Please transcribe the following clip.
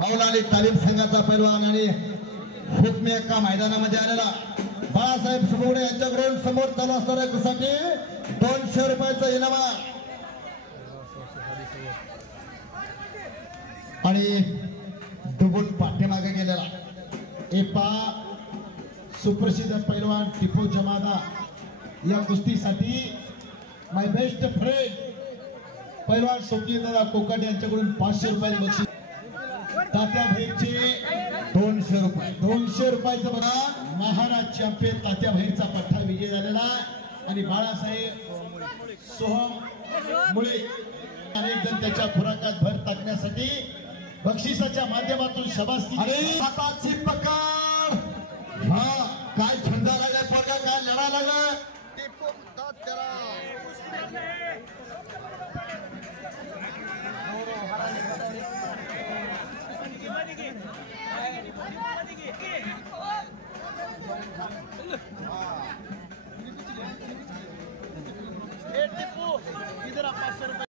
मौलाली तालीम संघाचा पैलवान आणि हुकमी एका मैदानामध्ये आलेला बाळासाहेब सुबवडे यांच्याकडून समोर चालू असणाऱ्या कुस्तीसाठी 200 रुपयाचं इनाम आणि दुबून पाठीमागे गेलेला एपा सुप्रसिद्ध पैलवान टिपू जमादा या कुस्तीसाठी माय बेस्ट फ्रेंड पैलवान सोपनीदादा कोकट यांच्याकडून 500 रुपये बक्षीस तात्या भाईचे 200 रुपये 200 रुपयाचं बघा महाराज चॅम्पियन तात्या भाईचा पठ्ठा विजय झालेला आणि बाळासाहेब सोहम मुळे अनेक जण त्याच्या खुराकात भर टाकण्यासाठी बक्षिसाच्या माध्यमातून शाबासकी हाताची पकड हा काय झंझा लागलाय पोरगा काय लढा लागलाय इधर आप 500 रुपये